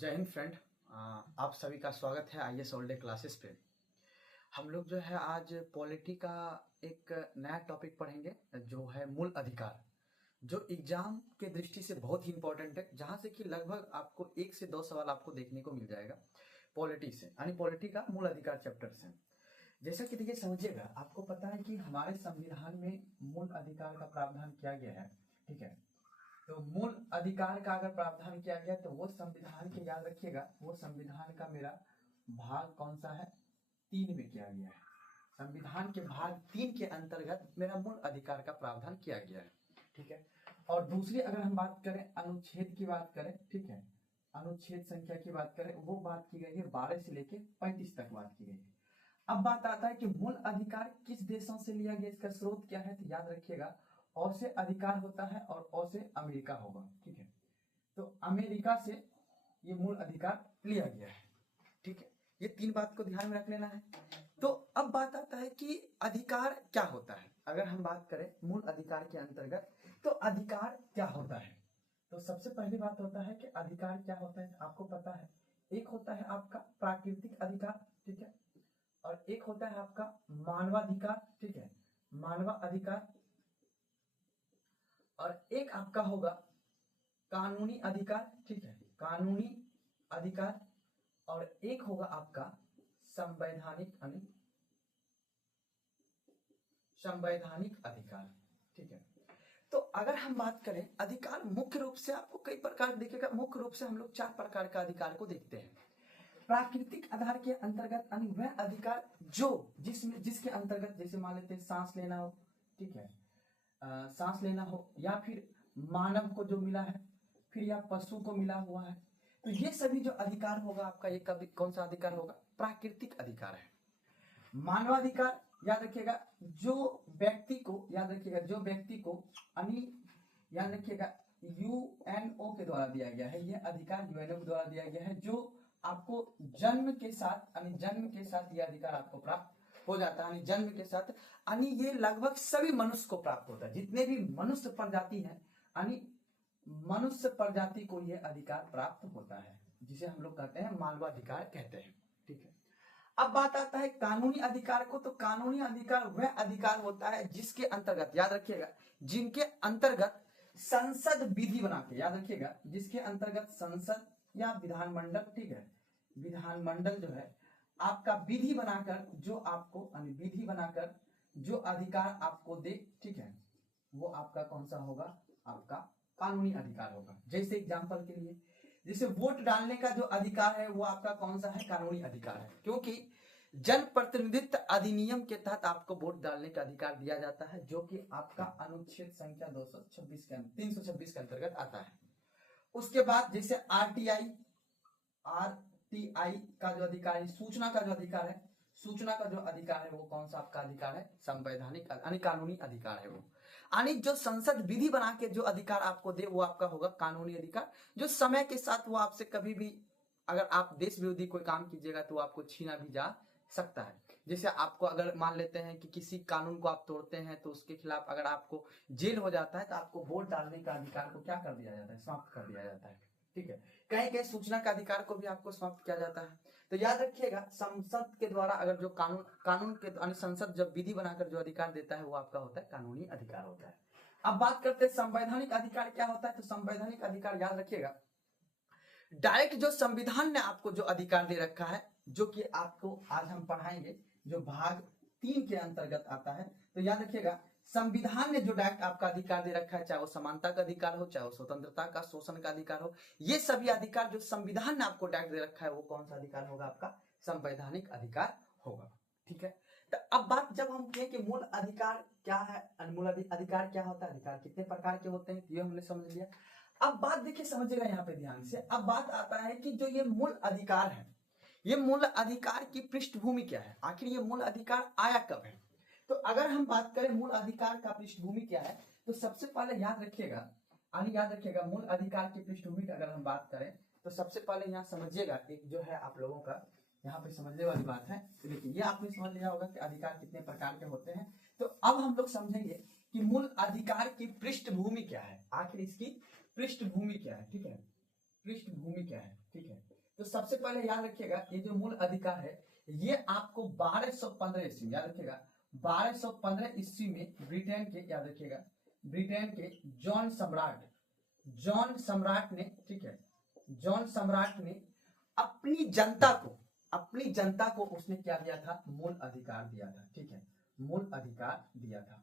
जय हिंद फ्रेंड। आप सभी का स्वागत है आईएएस ऑल डे क्लासेस पे। हम लोग जो है आज पॉलिटी का एक नया टॉपिक पढ़ेंगे जो है मूल अधिकार, जो एग्जाम के दृष्टि से बहुत ही इंपॉर्टेंट है, जहां से कि लगभग आपको 1 से 2 सवाल आपको देखने को मिल जाएगा पॉलिटी से, यानी पॉलिटी का मूल अधिकार चैप्टर से। जैसा कि देखिए समझिएगा, आपको पता है कि हमारे संविधान में मूल अधिकार का प्रावधान किया गया है, ठीक है। तो मूल अधिकार का अगर प्रावधान किया गया तो वो संविधान के, याद रखिएगा, वो संविधान का मेरा भाग कौन सा है, 3 में किया गया है। संविधान के भाग 3 के अंतर्गत मेरा मूल अधिकार का प्रावधान किया गया है, ठीक है। और दूसरी अगर हम बात करें अनुच्छेद की बात करें, ठीक है, अनुच्छेद संख्या की बात करें, वो बात की गई है 12 से लेके 35 तक बात की गई है। अब बात आता है कि मूल अधिकार किस देशों से लिया गया, इसका स्रोत क्या है, तो याद रखिएगा और से अधिकार होता है और और से अमेरिका होगा, ठीक है। तो अमेरिका से ये मूल अधिकार लिया गया है, ठीक है। ये 3 बात को ध्यान में रख लेना है। तो अब बात आता है कि अधिकार क्या होता है। अगर हम बात करें मूल अधिकार के अंतर्गत तो अधिकार क्या होता है, तो सबसे पहली बात होता है कि अधिकार क्या होता है। आपको पता है एक होता है आपका प्राकृतिक अधिकार, ठीक है, और एक होता है आपका मानवाधिकार, ठीक है, मानवाधिकार, और एक आपका होगा कानूनी अधिकार, ठीक है, कानूनी अधिकार, और एक होगा आपका संवैधानिक संवैधानिक अधिकार, ठीक है। तो अगर हम बात करें अधिकार, मुख्य रूप से आपको कई प्रकार दिखेगा, मुख्य रूप से हम लोग 4 प्रकार का अधिकार को देखते हैं। प्राकृतिक आधार के अंतर्गत वह अधिकार जो जिसके अंतर्गत, जैसे मान लेते हैं सांस लेना हो, ठीक है, सांस लेना हो, या फिर मानव को जो मिला है, फिर या पशु को मिला हुआ है, तो ये सभी जो अधिकार होगा आपका, ये कभी कौन सा अधिकार होगा, प्राकृतिक अधिकार है। मानवाधिकार याद रखिएगा, जो व्यक्ति को, याद रखिएगा, जो व्यक्ति को याद रखिएगा यूएनओ के द्वारा दिया गया है, यह अधिकार यूएनओ के द्वारा दिया गया है, जो आपको जन्म के साथ यह अधिकार आपको प्राप्त हो जाता है, जन्म के साथ, यानी ये लगभग सभी मनुष्य को प्राप्त होता है। जितने भी मनुष्य प्रजाति है, यानी मनुष्य प्रजाति को यह अधिकार प्राप्त होता है, जिसे हम लोग कहते हैं मानवाधिकार कहते हैं, ठीक है। अब बात आता है कानूनी अधिकार को, तो कानूनी अधिकार वह अधिकार होता है जिसके अंतर्गत, याद रखिएगा, जिनके अंतर्गत संसद विधि बना के, याद रखिएगा, जिसके अंतर्गत संसद या विधानमंडल, ठीक है, विधानमंडल जो है आपका विधि बनाकर जो अधिकार आपको दे, ठीक है, वो आपका कौन सा होगा, आपका कानूनी अधिकार होगा। जैसे एग्जांपल के लिए, जैसे वोट डालने का जो अधिकार है वो आपका कौन सा है, कानूनी अधिकार है, क्योंकि जन प्रतिनिधित्व अधिनियम के तहत आपको वोट डालने का अधिकार दिया जाता है, जो कि आपका अनुच्छेद संख्या 326 के अंतर्गत आता है। उसके बाद जैसे आरटीआई का जो अधिकार है, सूचना का जो अधिकार है, वो कौन सा आपका अधिकार है, संवैधानिक यानी कानूनी अधिकार है वो, यानी जो संसद विधि बना के जो अधिकार आपको दे वो आपका होगा कानूनी अधिकार, जो समय के साथ वो आपसे कभी भी, अगर आप देश विरोधी कोई काम कीजिएगा तो आपको छीना भी जा सकता है। जैसे आपको अगर मान लेते हैं कि किसी कानून को आप तोड़ते हैं तो उसके खिलाफ अगर आपको जेल हो जाता है तो आपको वोट डालने का अधिकार को क्या कर दिया जाता है, समाप्त कर दिया जाता है, ठीक है। कहीं कहीं सूचना का अधिकार को भी आपको समाप्त किया जाता है। तो याद रखिएगा, संसद के द्वारा अगर जो कानून के संसद जब विधि बनाकर जो अधिकार देता है वो आपका होता है कानूनी अधिकार होता है। अब बात करते हैं संवैधानिक अधिकार क्या होता है, तो संवैधानिक अधिकार याद रखिएगा, डायरेक्ट जो संविधान ने आपको जो अधिकार दे रखा है, जो कि आपको आज हम पढ़ाएंगे, जो भाग 3 के अंतर्गत आता है। तो याद रखिएगा, संविधान ने जो डायरेक्ट आपका अधिकार दे रखा है, चाहे वो समानता का अधिकार हो, चाहे वो स्वतंत्रता का, शोषण का अधिकार हो, ये सभी अधिकार जो संविधान ने आपको डायरेक्ट दे रखा है वो कौन सा अधिकार होगा, आपका संवैधानिक अधिकार होगा, ठीक है। तो अब बात जब हम कहें कि मूल अधिकार क्या है, मूल अधिकार क्या होता है, अधिकार कितने प्रकार के होते हैं, ये हमने समझ लिया। अब बात देखिए समझिएगा यहाँ पे ध्यान से, अब बात आता है कि जो ये मूल अधिकार है, ये मूल अधिकार की पृष्ठभूमि क्या है, आखिर ये मूल अधिकार आया कब है। तो अगर हम बात करें मूल अधिकार का पृष्ठभूमि क्या है, तो सबसे पहले याद रखिएगा मूल अधिकार की पृष्ठभूमि की अगर हम बात करें तो सबसे पहले यहाँ समझिएगा, एक जो है आप लोगों का यहाँ पे समझने वाली बात है। तो देखिए ये आपने समझ लिया होगा कि अधिकार कितने प्रकार के होते हैं। तो अब हम लोग समझेंगे कि मूल अधिकार की पृष्ठभूमि क्या है, आखिर इसकी पृष्ठभूमि क्या है, ठीक है। पृष्ठभूमि क्या है, ठीक है। तो सबसे पहले याद रखिएगा ये जो मूल अधिकार है ये आपको 1215 ईस्वी में, याद रखिएगा 1215 ईस्वी में ब्रिटेन के, याद रखिएगा ब्रिटेन के जॉन सम्राट ने, ठीक है, जॉन सम्राट ने अपनी जनता को उसने क्या दिया था, मूल अधिकार दिया था, ठीक है, मूल अधिकार दिया था।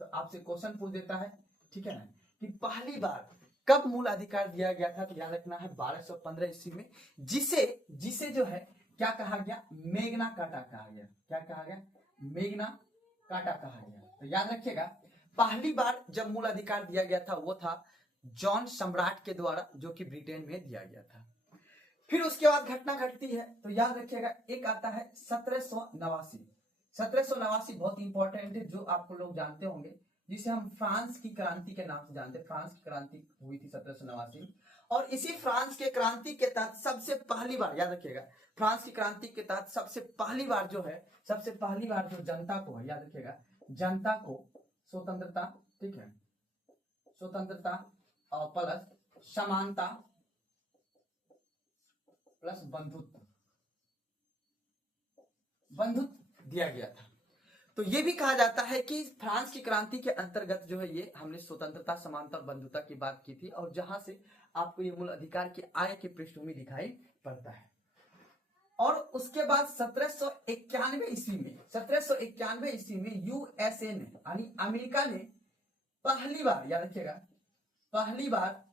तो आपसे क्वेश्चन पूछ देता है, ठीक है ना, कि पहली बार कब मूल अधिकार दिया गया था, तो याद रखना है 1215 ईस्वी में, जिसे जो है क्या कहा गया, मेगना कार्टा कहा गया। क्या कहा गया, मेगना कार्टा कहा गया। तो याद रखिएगा पहली बार जब मूल अधिकार दिया गया था वो था जॉन सम्राट के द्वारा, जो कि ब्रिटेन में दिया गया था। फिर उसके बाद घटना घटती है, तो याद रखिएगा एक आता है 1789 बहुत इंपॉर्टेंट है, जो आपको लोग जानते होंगे, जिसे हम फ्रांस की क्रांति के नाम से जानते हैं। फ्रांस की क्रांति हुई थी 1789, और इसी फ्रांस के क्रांति के तहत सबसे पहली बार, याद रखिएगा फ्रांस की क्रांति के तहत सबसे पहली बार जो जनता को है, याद रखिएगा जनता को स्वतंत्रता, ठीक है, स्वतंत्रता और प्लस समानता प्लस बंधुत्व दिया गया था। तो ये भी कहा जाता है कि फ्रांस की क्रांति के अंतर्गत जो है ये हमने स्वतंत्रता, समानता और बंधुता की बात की थी, और जहां से आपको ये मूल अधिकार की आय की पृष्ठभूमि दिखाई पड़ता है। और उसके बाद 1791 ईस्वी में यूएसए ने, यानी अमेरिका ने पहली बार, याद रखिएगा पहली बार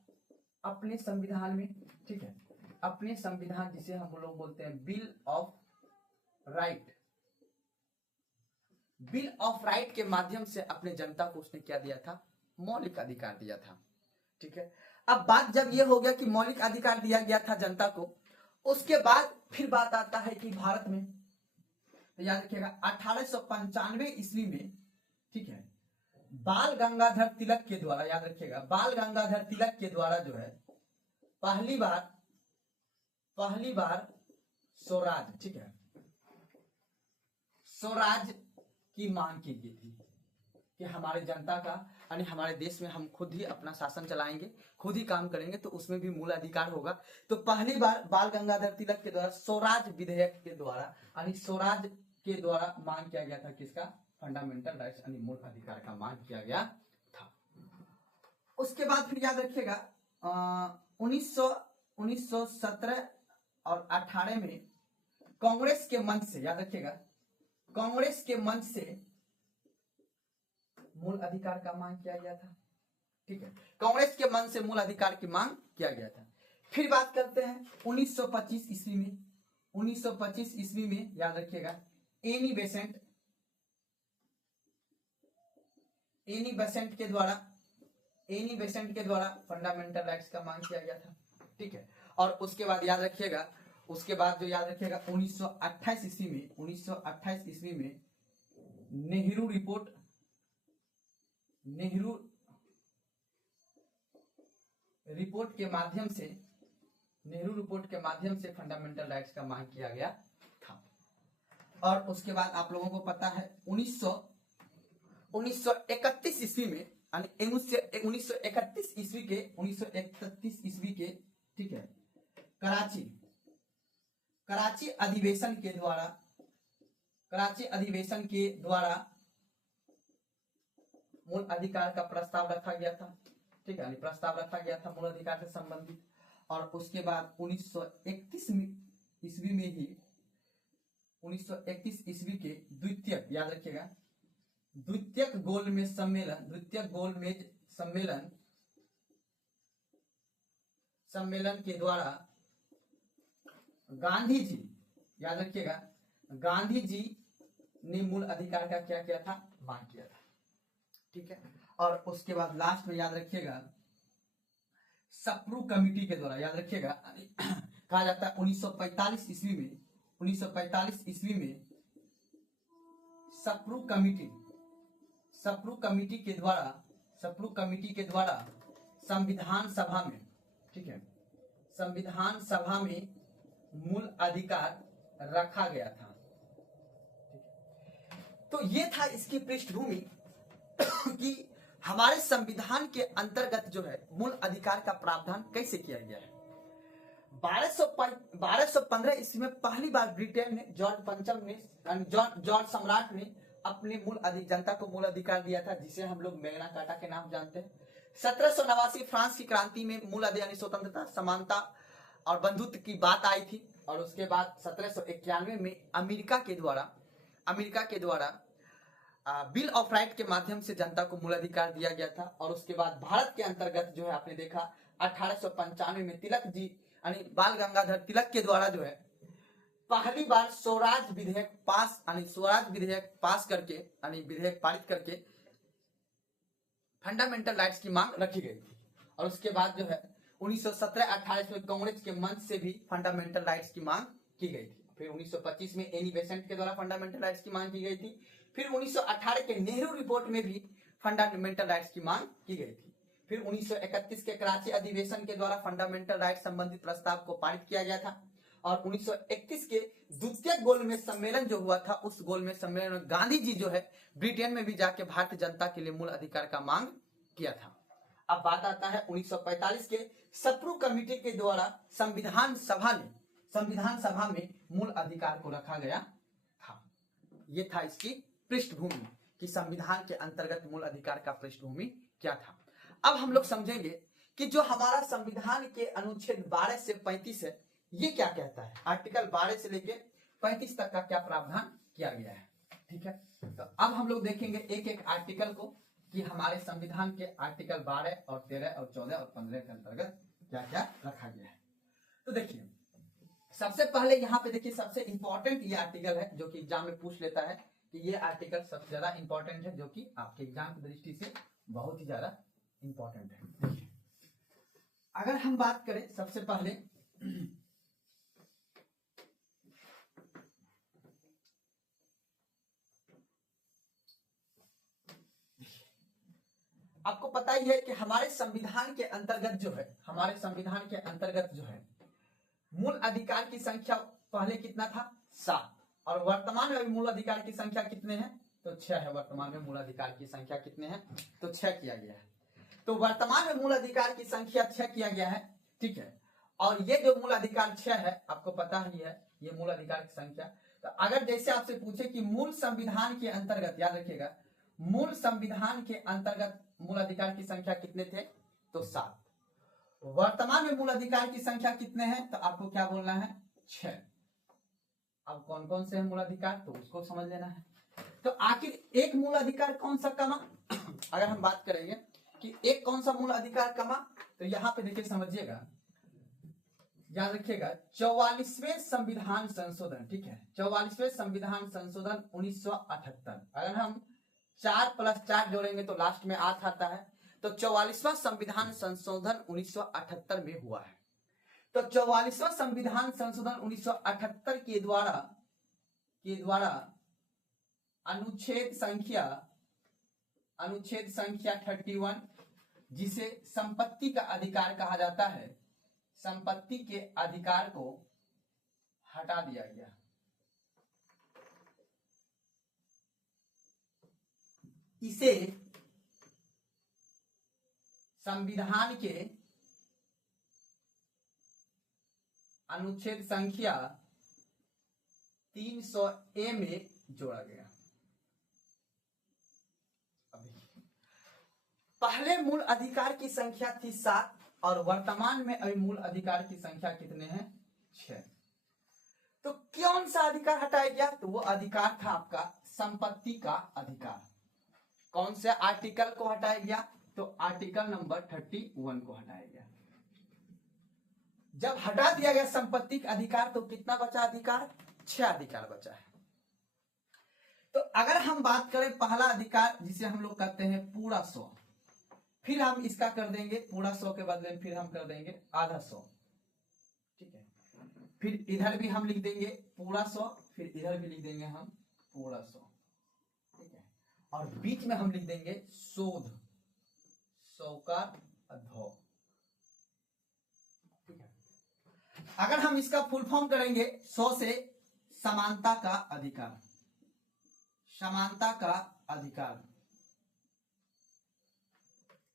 अपने संविधान में, ठीक है, अपने संविधान जिसे हम लोग बोलते हैं बिल ऑफ राइट के माध्यम से अपने जनता को उसने क्या दिया था, मौलिक अधिकार दिया था, ठीक है। अब बात जब ये हो गया कि मौलिक अधिकार दिया गया था जनता को, उसके बाद फिर बात आता है कि भारत में, तो याद रखिएगा 1895 ईस्वी में, ठीक है, बाल गंगाधर तिलक के द्वारा, याद रखिएगा बाल गंगाधर तिलक के द्वारा जो है पहली बार स्वराज, ठीक है, स्वराज की मांग की गई थी कि हमारे जनता का, यानी हमारे देश में हम खुद ही अपना शासन चलाएंगे, खुद ही काम करेंगे, तो उसमें भी मूल अधिकार होगा। तो पहली बार बाल गंगाधर तिलक के द्वारा स्वराज विधेयक के द्वारा, यानी स्वराज के द्वारा मांग किया गया था किसका, फंडामेंटल राइट्स, यानी मूल अधिकार का मांग किया गया था। उसके बाद फिर याद रखिएगा 1917 और 18 में कांग्रेस के मंच से, याद रखिएगा कांग्रेस के मंच से मूल अधिकार का मांग किया गया था, ठीक है, कांग्रेस के मंच से मूल अधिकार की मांग किया गया था। फिर बात करते हैं 1925 ईस्वी में, याद रखिएगा एनी बेसेंट के द्वारा फंडामेंटल राइट्स का मांग किया गया था, ठीक है। और उसके बाद याद रखिएगा, उसके बाद जो याद रखिएगा 1928 ईस्वी में नेहरू रिपोर्ट के माध्यम से फंडामेंटल राइट्स का मांग किया गया था। और उसके बाद आप लोगों को पता है 1931 ईस्वी में, यानी 1931 ईस्वी के, ठीक है, कराची अधिवेशन के द्वारा मूल अधिकार का प्रस्ताव रखा गया था, ठीक है, प्रस्ताव रखा गया था मूल अधिकार से संबंधित। और उसके बाद 1931 ईस्वी के द्वितीयक, याद रखिएगा द्वितीयक गोलमेज सम्मेलन के द्वारा गांधी जी, याद रखिएगा गांधी जी ने मूल अधिकार का क्या किया था, मांग किया था, ठीक है। और उसके बाद लास्ट में याद रखिएगा सप्रू कमेटी के द्वारा, याद रखिएगा कहा जाता है 1945 ईस्वी में सप्रू कमेटी के द्वारा संविधान सभा में, ठीक है, संविधान सभा में मूल अधिकार रखा गया था। तो ये था इसकी पृष्ठभूमि कि हमारे संविधान के अंतर्गत जो है मूल अधिकार का प्रावधान कैसे किया गया है। 1215 ईस्वी में पहली बार ब्रिटेन ने जॉर्ज पंचम ने जॉर्ज सम्राट ने अपने जनता को मूल अधिकार दिया था, जिसे हम लोग मैग्ना कार्टा के नाम जानते हैं। 1789 फ्रांस की क्रांति में मूल अधिकार, स्वतंत्रता, समानता और बंधुत्व की बात आई थी। और उसके बाद 1791 में अमेरिका के द्वारा बिल ऑफ राइट के माध्यम से जनता को मूल अधिकार दिया गया था। और उसके बाद भारत के अंतर्गत जो है आपने देखा 1895 में तिलक जी यानी बाल गंगाधर तिलक के द्वारा जो है पहली बार स्वराज विधेयक पास करके यानी विधेयक पारित करके फंडामेंटल राइट्स की मांग रखी गई थी। और उसके बाद जो है 1917-18 में कांग्रेस के मंच से भी फंडामेंटल राइट्स की मांग की गई थी। फिर 1925 में एनी बेसेंट के द्वारा फंडामेंटल राइट्स की मांग की गई थी। फिर 1918 के नेहरू रिपोर्ट में भी फंडामेंटल राइट्स की मांग की गई थी। फिर 1931 के कराची अधिवेशन के द्वारा फंडामेंटल राइट्स संबंधित प्रस्ताव को पारित किया गया था। और 1931 के द्वितीय गोलमेज सम्मेलन जो हुआ था, उस गोलमेज सम्मेलन में गांधी जी जो है ब्रिटेन में भी जाके भारतीय जनता के लिए मूल अधिकार का मांग किया था। अब बात आता है 1945 के सप्रू कमेटी के द्वारा संविधान सभा में मूल अधिकार को रखा गया था। ये था इसकी पृष्ठभूमि कि संविधान के अंतर्गत मूल अधिकार का पृष्ठभूमि क्या था। अब हम लोग समझेंगे कि जो हमारा संविधान के अनुच्छेद 12 से 35 है, ये क्या कहता है। आर्टिकल 12 से लेके 35 तक का क्या प्रावधान किया गया है, ठीक है। तो अब हम लोग देखेंगे एक एक आर्टिकल को कि हमारे संविधान के आर्टिकल 12 और 13 और 14 और 15 के अंतर्गत क्या क्या रखा गया है। तो देखिए सबसे पहले यहाँ पे देखिए सबसे इंपॉर्टेंट ये आर्टिकल है जो कि एग्जाम में पूछ लेता है कि ये आर्टिकल सबसे ज्यादा इंपॉर्टेंट है, जो कि आपके एग्जाम की दृष्टि से बहुत ही ज्यादा इंपॉर्टेंट है। देखिए अगर हम बात करें सबसे पहले आपको पता ही है कि हमारे संविधान के अंतर्गत जो है मूल अधिकार की संख्या पहले कितना था 7, और वर्तमान में मूल अधिकार की संख्या कितने हैं तो 6 है। वर्तमान में मूल अधिकार की संख्या कितने हैं तो 6 किया गया है। तो वर्तमान में मूल अधिकार की संख्या 6 किया गया है, ठीक है। और ये जो मूल अधिकार 6 है आपको पता ही है ये मूल अधिकार की संख्या। तो अगर जैसे आपसे पूछे कि मूल संविधान के अंतर्गत, याद रखिएगा मूल संविधान के अंतर्गत मूल अधिकार की संख्या कितने थे तो 7। वर्तमान में मूल अधिकार की संख्या कितने हैं तो आपको क्या बोलना है 6। अब कौन कौन से हैं मूल अधिकार तो उसको समझ लेना है। तो आखिर एक मूल अधिकार कौन सा कमा अगर हम बात करेंगे कि एक कौन सा मूल अधिकार कमा तो यहाँ पे देखिए समझिएगा, याद रखिएगा 44वें संविधान संशोधन, ठीक है 44वें संविधान संशोधन 1978। अगर हम 4+4 जोड़ेंगे तो लास्ट में 8 आता है। तो 44वां संविधान संशोधन 1978 में हुआ है। तो 44वां संविधान संशोधन 1978 के द्वारा अनुच्छेद संख्या 31 जिसे संपत्ति का अधिकार कहा जाता है, संपत्ति के अधिकार को हटा दिया गया। इसे संविधान के अनुच्छेद संख्या 300A में जोड़ा गया। पहले मूल अधिकार की संख्या थी 7 और वर्तमान में अभी मूल अधिकार की संख्या कितने हैं 6। तो कौन सा अधिकार हटाया गया तो वो अधिकार था आपका संपत्ति का अधिकार। कौन से आर्टिकल को हटाया गया तो आर्टिकल नंबर 31 को हटाया गया। जब हटा दिया गया संपत्ति का अधिकार तो कितना बचा अधिकार 6 अधिकार बचा है। तो अगर हम बात करें पहला अधिकार जिसे हम लोग कहते हैं पूरा 100, फिर हम इसका कर देंगे पूरा 100 के बदले फिर हम कर देंगे आधा 100, ठीक है। फिर इधर भी हम लिख देंगे पूरा 100, फिर इधर भी लिख देंगे हम पूरा 100, ठीक है। और बीच में हम लिख देंगे शोध 100 का अधो, ठीक है। अगर हम इसका फुल फॉर्म करेंगे 100 से समानता का अधिकार, समानता का अधिकार,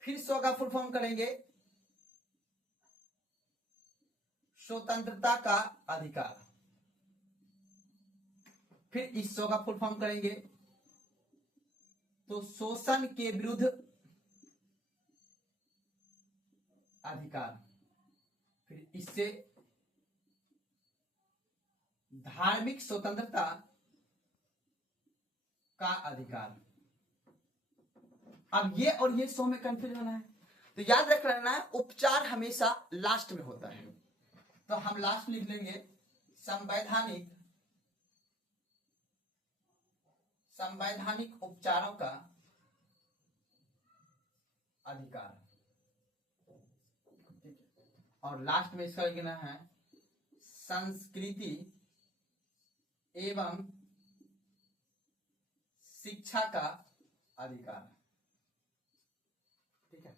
फिर 100 का फुल फॉर्म करेंगे स्वतंत्रता का अधिकार। फिर इस शो का फुल फॉर्म करेंगे तो शोषण के विरुद्ध अधिकार। फिर इससे धार्मिक स्वतंत्रता का अधिकार। अब ये और ये शो में कंफ्यूज होना है तो याद रख लेना है, उपचार हमेशा लास्ट में होता है। तो हम लास्ट लिख लेंगे संवैधानिक उपचारों का अधिकार। और लास्ट में इसका लिखना है संस्कृति एवं शिक्षा का अधिकार। ठीक है,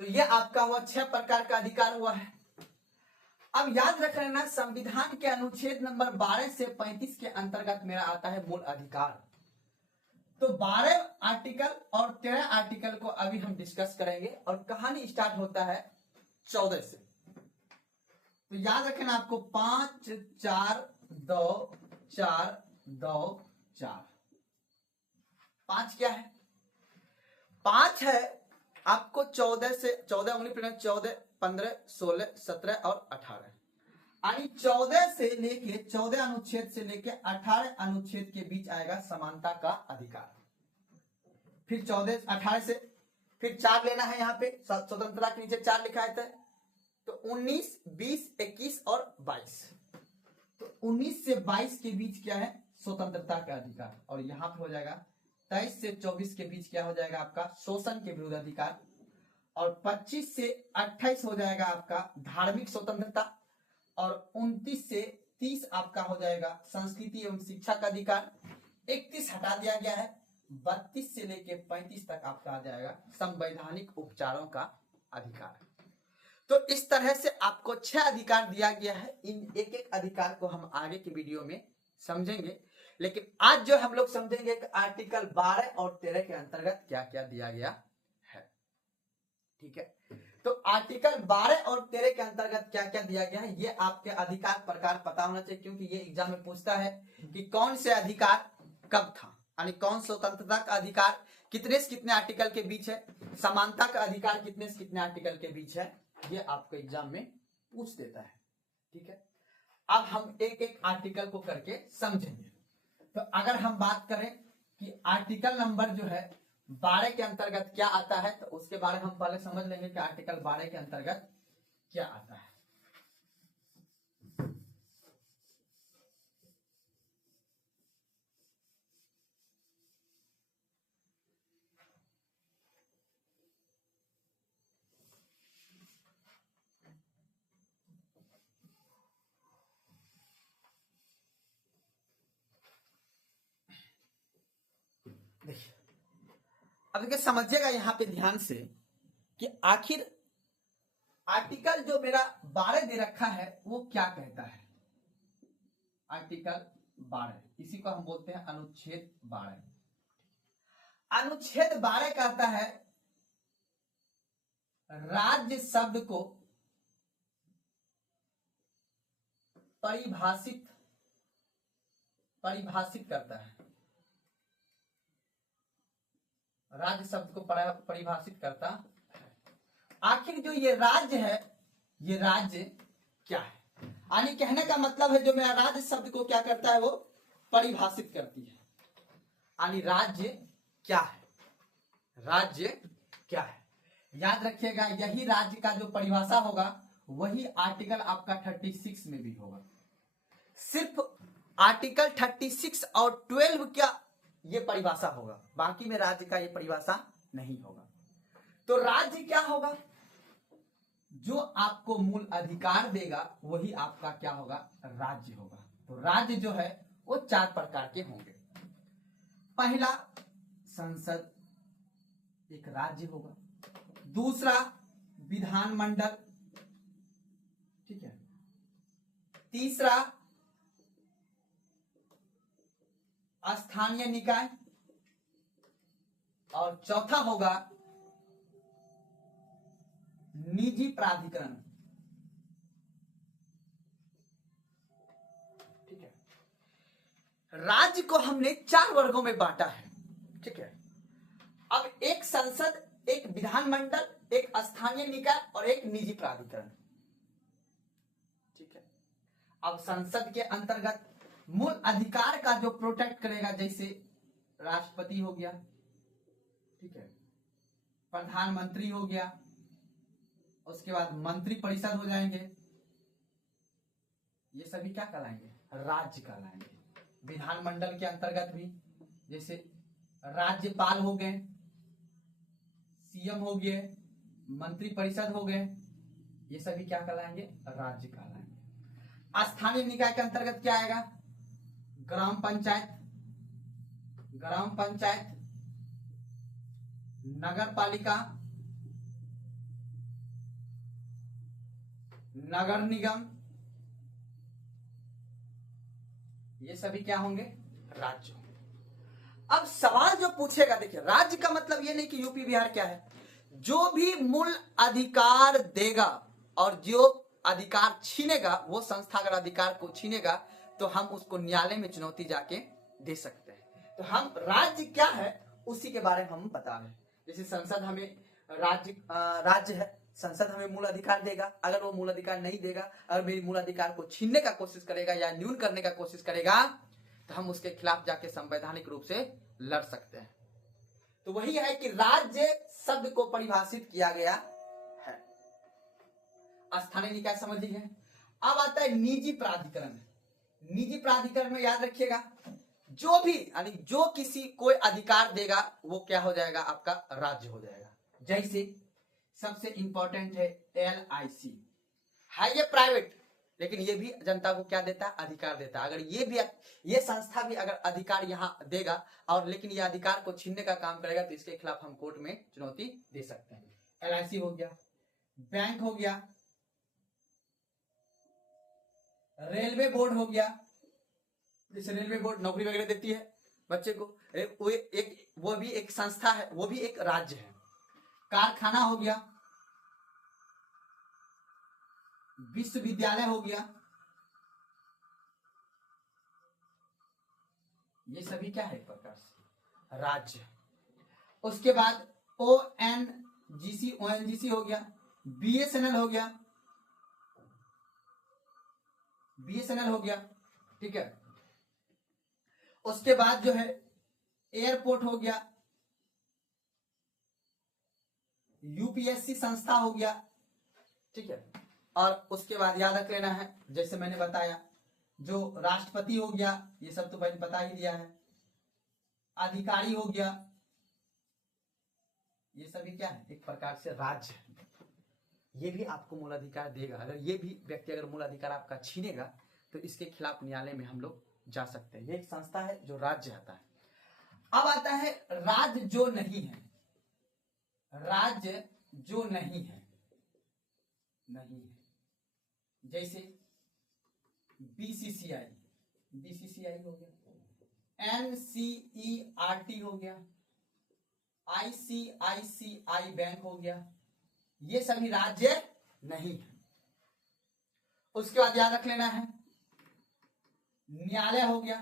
तो ये आपका हुआ 6 प्रकार का अधिकार हुआ है। अब याद रख लेना, संविधान के अनुच्छेद नंबर 12 से 35 के अंतर्गत मेरा आता है मूल अधिकार। तो 12 आर्टिकल और 13 आर्टिकल को अभी हम डिस्कस करेंगे और कहानी स्टार्ट होता है 14 से। तो याद रखना आपको 5 4 2 4 2 4। 5 क्या है? 5 है आपको 14 से 14 उंगली पर 14 15 16 17 और 18, यानी 14 से लेके 14 अनुच्छेद से लेके 18 अनुच्छेद के बीच आएगा समानता का अधिकार। फिर 14 18 से फिर 4 लेना है, यहाँ पे स्वतंत्रता के नीचे 4 लिखा है तो 19 20 21 और 22। तो 19 से 22 के बीच क्या है? स्वतंत्रता का अधिकार। और यहाँ पे हो जाएगा 23 से 24 के बीच क्या हो जाएगा आपका? शोषण के विरुद्ध अधिकार। और 25 से 28 हो जाएगा आपका धार्मिक स्वतंत्रता। और 29 से 30 आपका हो जाएगा संस्कृति एवं शिक्षा का अधिकार। 31 हटा दिया गया है। 32 से लेके 35 तक आपका आ जाएगा संवैधानिक उपचारों का अधिकार। तो इस तरह से आपको 6 अधिकार दिया गया है। इन एक एक अधिकार को हम आगे की वीडियो में समझेंगे, लेकिन आज जो हम लोग समझेंगे कि आर्टिकल 12 और 13 के अंतर्गत क्या क्या दिया गया है। ठीक है, तो आर्टिकल 12 और 13 के अंतर्गत क्या क्या दिया गया है, ये आपके अधिकार प्रकार पता होना चाहिए, क्योंकि ये एग्जाम में पूछता है कि कौन से अधिकार कब था, यानी कौन स्वतंत्रता का अधिकार कितने से कितने आर्टिकल के बीच है, समानता का अधिकार कितने से कितने आर्टिकल के बीच है, ये आपको एग्जाम में पूछ देता है। ठीक है, अब हम एक एक आर्टिकल को करके समझेंगे। तो अगर हम बात करें कि आर्टिकल नंबर जो है 12 के अंतर्गत क्या आता है, तो उसके बारे में हम पहले समझ लेंगे कि आर्टिकल 12 के अंतर्गत क्या आता है। देखिए, अब देखिए समझिएगा यहाँ पे ध्यान से कि आखिर आर्टिकल जो मेरा 12 दे रखा है वो क्या कहता है। आर्टिकल 12, इसी को हम बोलते हैं अनुच्छेद 12। अनुच्छेद 12 कहता है राज्य शब्द को परिभाषित करता है। राज्य शब्द को परिभाषित करता है। आखिर जो ये राज्य है, ये राज्य क्या है, यानी कहने का मतलब है जो मेरा राज्य शब्द को क्या करता है, वो परिभाषित करती है। यानी राज्य क्या है, राज्य क्या है। याद रखिएगा, यही राज्य का जो परिभाषा होगा वही आर्टिकल आपका 36 में भी होगा। सिर्फ आर्टिकल 36 और 12 क्या ये परिभाषा होगा, बाकी में राज्य का ये परिभाषा नहीं होगा। तो राज्य क्या होगा? जो आपको मूल अधिकार देगा वही आपका क्या होगा? राज्य होगा। तो राज्य जो है वो 4 प्रकार के होंगे। पहला संसद एक राज्य होगा। दूसरा विधानमंडल, ठीक है। तीसरा स्थानीय निकाय, और चौथा होगा निजी प्राधिकरण। राज्य को हमने 4 वर्गों में बांटा है, ठीक है। अब एक संसद, एक विधानमंडल, एक स्थानीय निकाय और एक निजी प्राधिकरण, ठीक है। अब संसद के अंतर्गत मूल अधिकार का जो प्रोटेक्ट करेगा, जैसे राष्ट्रपति हो गया, ठीक है, प्रधानमंत्री हो गया, उसके बाद मंत्री परिषद हो जाएंगे, ये सभी क्या कहलाएंगे? राज्य कहलाएंगे। विधानमंडल के अंतर्गत भी जैसे राज्यपाल हो गए, सीएम हो गए, मंत्री परिषद हो गए, ये सभी क्या कहलाएंगे? राज्य कहलाएंगे। स्थानीय निकाय के अंतर्गत क्या आएगा? ग्राम पंचायत, नगर पालिका, नगर निगम, ये सभी क्या होंगे? राज्य। अब सवाल जो पूछेगा, देखिए राज्य का मतलब ये नहीं कि यूपी बिहार क्या है, जो भी मूल अधिकार देगा और जो अधिकार छीनेगा, वो संस्था अगर अधिकार को छीनेगा तो हम उसको न्यायालय में चुनौती जाके दे सकते हैं। तो हम राज्य क्या है उसी के बारे में हम बता रहे हैं। जैसे संसद हमें राज्य है, संसद हमें मूल अधिकार देगा, अगर वो मूल अधिकार नहीं देगा, अगर मेरी मूल अधिकार को छीनने का कोशिश करेगा या न्यून करने का कोशिश करेगा, तो हम उसके खिलाफ जाके संवैधानिक रूप से लड़ सकते हैं। तो वही है कि राज्य शब्द को परिभाषित किया गया है। स्थानीय निकाय समझ लीजिए। अब आता है निजी प्राधिकरण। निजी प्राधिकरण में याद रखिएगा, जो भी यानी जो किसी कोई अधिकार देगा वो क्या हो जाएगा? आपका राज्य हो जाएगा। जैसे सबसे इंपॉर्टेंट है LIC, है ये प्राइवेट, लेकिन ये भी जनता को क्या देता है? अधिकार देता है। अगर ये संस्था भी अगर अधिकार यहाँ देगा और लेकिन ये अधिकार को छीनने का काम करेगा तो इसके खिलाफ हम कोर्ट में चुनौती दे सकते हैं। LIC हो गया, बैंक हो गया, रेलवे बोर्ड हो गया, जैसे रेलवे बोर्ड नौकरी वगैरह देती है बच्चे को, वो भी एक संस्था है, वो भी एक राज्य है। कारखाना हो गया, विश्वविद्यालय हो गया, ये सभी क्या है? एक प्रकार से राज्य। उसके बाद ONGC हो गया, BSNL हो गया, ठीक है। उसके बाद जो है एयरपोर्ट हो गया, UPSC संस्था हो गया, ठीक है। और उसके बाद याद रख लेना है, जैसे मैंने बताया, जो राष्ट्रपति हो गया, ये सब तो मैंने बता ही दिया है। अधिकारी हो गया, ये सभी क्या है? एक प्रकार से राज्य है। ये भी आपको मूल अधिकार देगा। अगर ये भी व्यक्ति अगर मूल अधिकार आपका छीनेगा तो इसके खिलाफ न्यायालय में हम लोग जा सकते हैं। ये एक संस्था है जो राज्य आता है। अब आता है राज्य जो नहीं है। राज्य जो नहीं है, जैसे BCCI हो गया, NCERT हो गया, ICICI बैंक हो गया, ये सभी राज्य नहीं है। उसके बाद याद रख लेना है न्यायालय हो गया।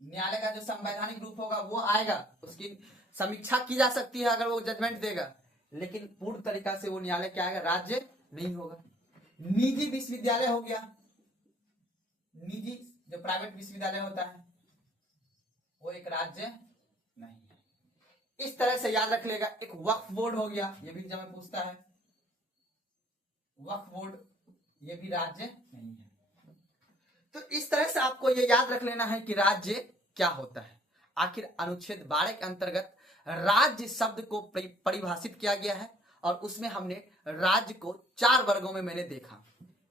न्यायालय का जो संवैधानिक रूप होगा वो आएगा, उसकी समीक्षा की जा सकती है अगर वो जजमेंट देगा, लेकिन पूर्ण तरीका से वो न्यायालय क्या आएगा? राज्य नहीं होगा। निजी विश्वविद्यालय हो गया, निजी जो प्राइवेट विश्वविद्यालय होता है वो एक राज्य नहीं है। इस तरह से याद रख लेगा। एक वक्फ बोर्ड हो गया, ये भी एग्जाम में पूछता है, वक्फ बोर्ड ये भी राज्य नहीं है। तो इस तरह से आपको ये याद रख लेना है कि राज्य क्या होता है। आखिर अनुच्छेद 12 के अंतर्गत राज्य शब्द को परिभाषित किया गया है और उसमें हमने राज्य को 4 वर्गों में मैंने देखा,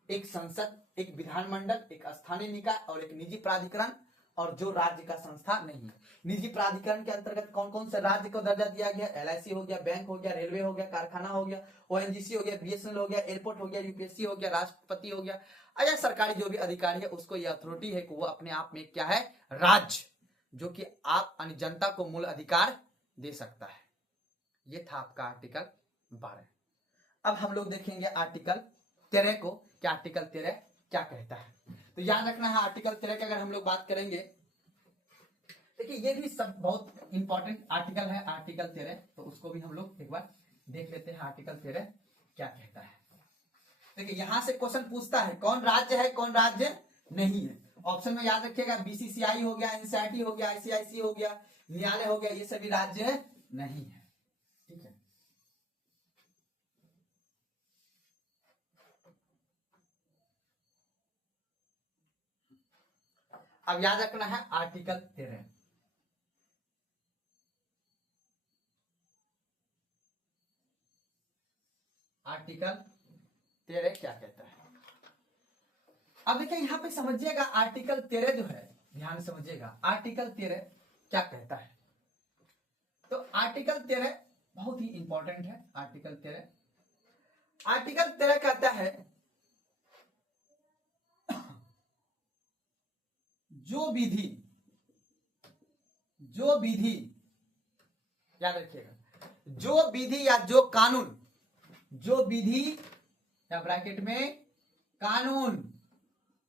एक संसद, एक विधानमंडल, एक स्थानीय निकाय और एक निजी प्राधिकरण, और जो राज्य का संस्था नहीं है। निजी प्राधिकरण के अंतर्गत कौन कौन से राज्य को दर्जा दिया गया? LIC हो गया, बैंक हो गया, रेलवे हो गया, कारखाना हो गया, ONGC हो गया, BSNL हो गया, एयरपोर्ट हो गया, UPSC हो गया, राष्ट्रपति हो गया। या सरकारी जो भी अधिकारी है उसको यह अथॉरिटी है कि वो अपने आप में क्या है? राज्य, जो कि आप जनता को मूल अधिकार दे सकता है। ये था आपका आर्टिकल 12। अब हम लोग देखेंगे आर्टिकल 13 को, क्या आर्टिकल 13 क्या कहता है। तो याद रखना है आर्टिकल 13 की अगर हम लोग बात करेंगे, देखिए ये भी सब बहुत इंपॉर्टेंट आर्टिकल है आर्टिकल 13, तो उसको भी हम लोग एक बार देख लेते हैं आर्टिकल 13 क्या कहता है। देखिए यहां से क्वेश्चन पूछता है कौन राज्य है कौन राज्य नहीं है। ऑप्शन में याद रखिएगा बीसीसीआई हो गया, एनसीईआरटी हो गया, आईसीआईसी हो गया, न्यायालय हो गया, ये सभी राज्य नहीं है। ठीक है, अब याद रखना है आर्टिकल 13। आर्टिकल 13 क्या कहता है। अब देखिए यहां पे समझिएगा आर्टिकल 13 जो है, ध्यान समझिएगा आर्टिकल 13 क्या कहता है। तो आर्टिकल 13 बहुत ही इंपॉर्टेंट है। आर्टिकल 13 कहता है जो विधि याद रखिएगा, जो विधि या जो कानून, जो विधि या ब्रैकेट में कानून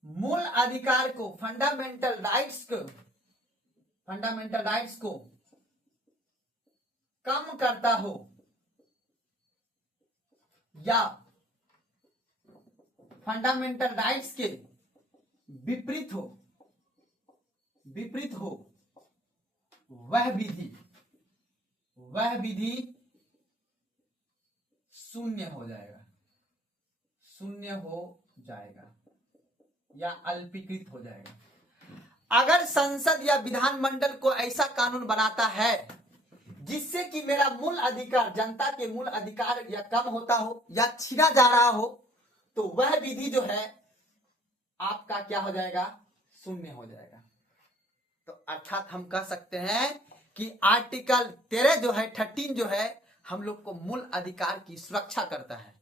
मूल अधिकार को, फंडामेंटल राइट्स को कम करता हो या फंडामेंटल राइट्स के विपरीत हो वह विधि शून्य हो जाएगा या अल्पीकृत हो जाएगा। अगर संसद या विधानमंडल को ऐसा कानून बनाता है जिससे कि मेरा मूल अधिकार, जनता के मूल अधिकार या कम होता हो या छीना जा रहा हो, तो वह विधि जो है आपका क्या हो जाएगा, शून्य हो जाएगा। तो अर्थात हम कह सकते हैं कि आर्टिकल 13 जो है 13 जो है हम लोग को मूल अधिकार की सुरक्षा करता है।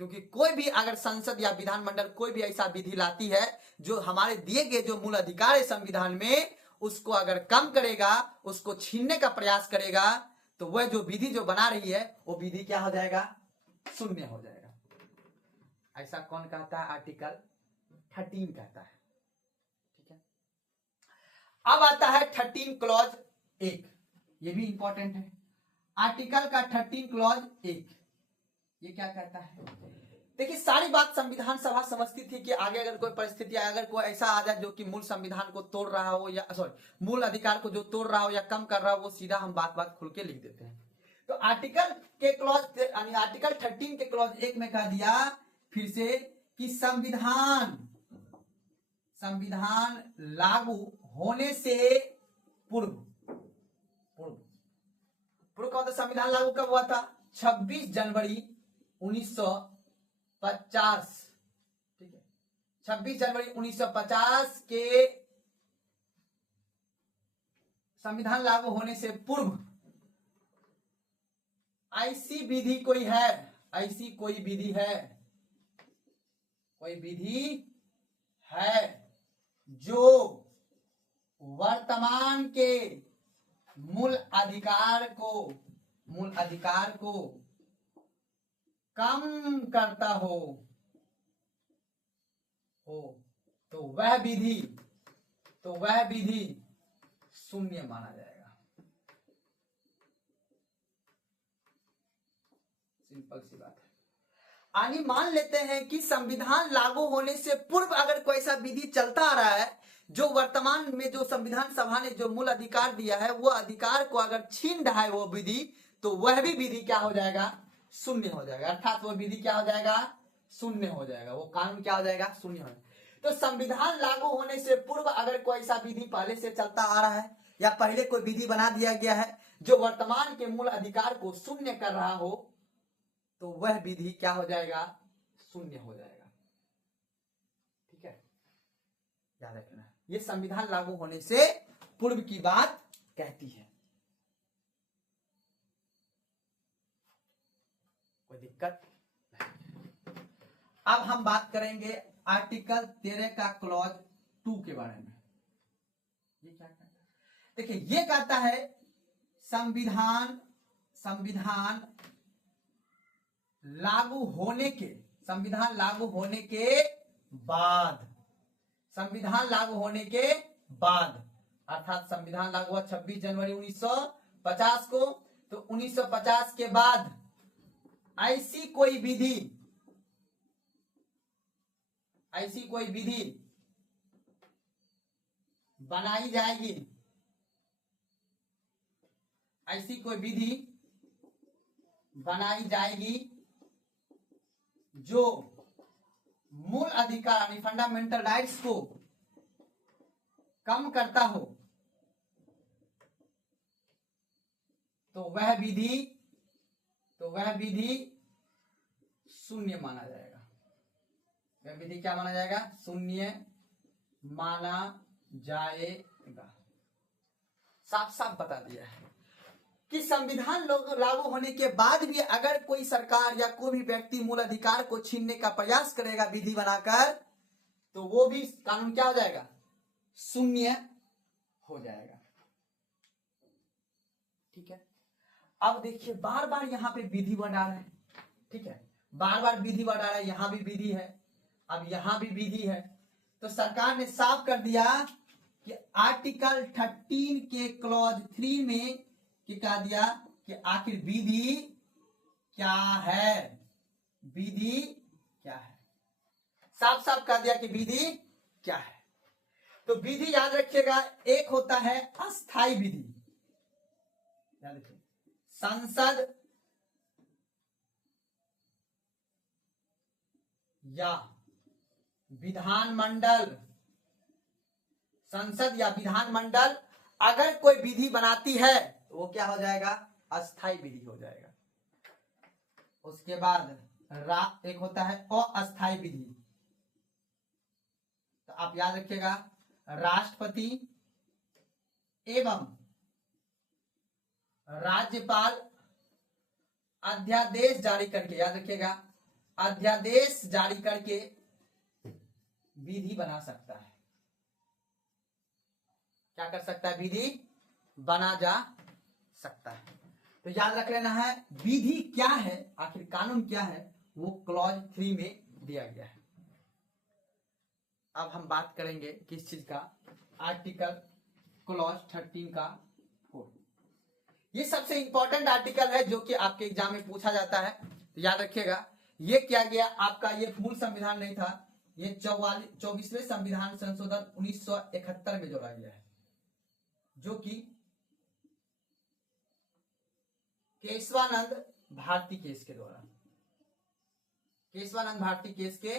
क्योंकि कोई भी अगर संसद या विधानमंडल कोई भी ऐसा विधि लाती है जो हमारे दिए गए जो मूल अधिकार है संविधान में, उसको अगर कम करेगा, उसको छीनने का प्रयास करेगा, तो वह जो विधि जो बना रही है वो विधि क्या हो जाएगा, शून्य हो जाएगा। ऐसा कौन कहता है, आर्टिकल 13 कहता है। ठीक है, अब आता है 13 क्लॉज 1, ये भी इंपॉर्टेंट है। आर्टिकल का 13 क्लॉज 1 ये क्या कहता है। देखिए सारी बात संविधान सभा समझती थी कि आगे अगर कोई परिस्थिति, अगर कोई ऐसा आ जाए जो कि मूल संविधान को तोड़ रहा हो या मूल अधिकार को जो तोड़ रहा हो या कम कर रहा हो, वो सीधा हम बात खुल के लिख देते हैं। तो आर्टिकल के क्लॉज यानी आर्टिकल 13 के क्लॉज 1 में कह दिया फिर से कि संविधान लागू होने से पूर्व का संविधान लागू कब हुआ था, 26 जनवरी 1950। ठीक है, 26 जनवरी 1950 के संविधान लागू होने से पूर्व ऐसी विधि कोई विधि है जो वर्तमान के मूल अधिकार को कम करता हो तो वह विधि शून्य माना जाएगा। सिंपल सी बात है। यानी मान लेते हैं कि संविधान लागू होने से पूर्व अगर कोई ऐसा विधि चलता आ रहा है जो वर्तमान में जो संविधान सभा ने जो मूल अधिकार दिया है, वो अधिकार को अगर छीन रहा है वो विधि, तो वह भी विधि क्या हो जाएगा, शून्य हो जाएगा। अर्थात वो विधि क्या हो जाएगा, शून्य हो जाएगा। वो कानून क्या हो जाएगा, शून्य हो जाएगा। तो संविधान लागू होने से पूर्व अगर कोई ऐसा विधि पहले से चलता आ रहा है या पहले कोई विधि बना दिया गया है जो वर्तमान के मूल अधिकार को शून्य कर रहा हो, तो वह विधि क्या हो जाएगा, शून्य हो जाएगा। ठीक है, याद रखना, ये संविधान लागू होने से पूर्व की बात कहती है। कोई दिक्कत नहीं। अब हम बात करेंगे आर्टिकल 13 का क्लॉज 2 के बारे में। ये क्या कहता है, देखिए ये कहता है संविधान लागू होने के बाद संविधान लागू होने के बाद, अर्थात संविधान लागू हुआ 26 जनवरी 1950 को, तो 1950 के बाद ऐसी कोई विधि बनाई जाएगी, ऐसी कोई विधि बनाई जाएगी जो मूल अधिकार यानी फंडामेंटल राइट्स को कम करता हो, तो वह विधि शून्य माना जाएगा। वह विधि क्या माना जाएगा? शून्य माना जाएगा। साफ साफ बता दिया है कि संविधान लागू होने के बाद भी अगर कोई सरकार या कोई भी व्यक्ति मूल अधिकार को छीनने का प्रयास करेगा विधि बनाकर, तो वो भी कानून क्या हो जाएगा? शून्य हो जाएगा। ठीक है, अब देखिए बार बार यहाँ पे विधि बढ़ा रहा है। ठीक है, बार बार विधि बढ़ा रहा है, यहां भी विधि है, अब यहां भी विधि है। तो सरकार ने साफ कर दिया कि आर्टिकल 13 के क्लॉज 3 में कि कहा दिया कि आखिर विधि क्या है, विधि क्या है। साफ साफ कह दिया कि विधि क्या है। तो विधि याद रखिएगा, एक होता है अस्थाई विधि, याद रखिए, संसद या विधानमंडल, संसद या विधानमंडल अगर कोई विधि बनाती है तो वो क्या हो जाएगा? अस्थाई विधि हो जाएगा। उसके बाद एक होता है अस्थाई विधि, तो आप याद रखिएगा, राष्ट्रपति एवं राज्यपाल अध्यादेश जारी करके, याद रखिएगा, अध्यादेश जारी करके विधि बना सकता है। क्या कर सकता है? विधि बना जा सकता है। तो याद रख लेना है विधि क्या है, आखिर कानून क्या है, वो क्लॉज 3 में दिया गया है। अब हम बात करेंगे किस चीज का? आर्टिकल क्लॉज 13 का 4। ये सबसे इंपॉर्टेंट आर्टिकल है जो कि आपके एग्जाम में पूछा जाता है। तो याद रखिएगा, ये क्या गया आपका, ये मूल संविधान नहीं था, ये 24वें संविधान संशोधन 1971 में जोड़ा गया है, जो कि केशवानंद भारती केस के द्वारा, केशवानंद भारती केस के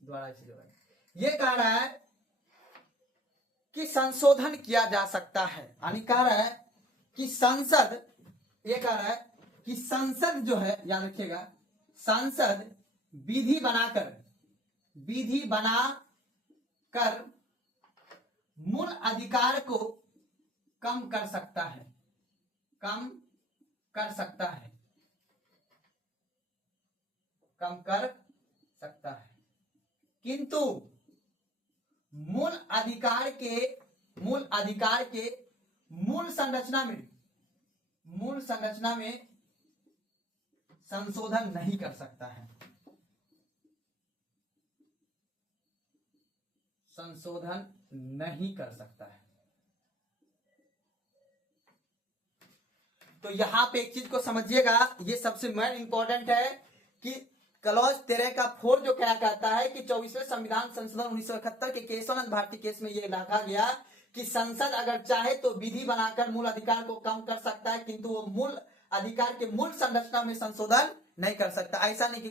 द्वारा इसे जोड़ा गया। ये कह रहा है कि संशोधन किया जा सकता है, यानी कह रहा है कि संसद, ये कह रहा है कि संसद जो है, याद रखिएगा, संसद विधि बनाकर मूल अधिकार को कम कर सकता है, कम कर सकता है। किंतु मूल अधिकार के मूल संरचना में संशोधन नहीं कर सकता है, संशोधन नहीं कर सकता है। तो यहां पे एक चीज को समझिएगा, ये सबसे मेन इंपॉर्टेंट है कि क्लॉज 13 का 4 जो क्या कहता है कि 24वें संविधान संशोधन 1971 के केशवानंद भारती केस में ये लिखा गया कि संसद अगर चाहे तो विधि बनाकर मूल अधिकार को कम कर सकता है, किंतु वो मूल अधिकार के मूल संरचना में संशोधन नहीं कर सकता। ऐसा नहीं कि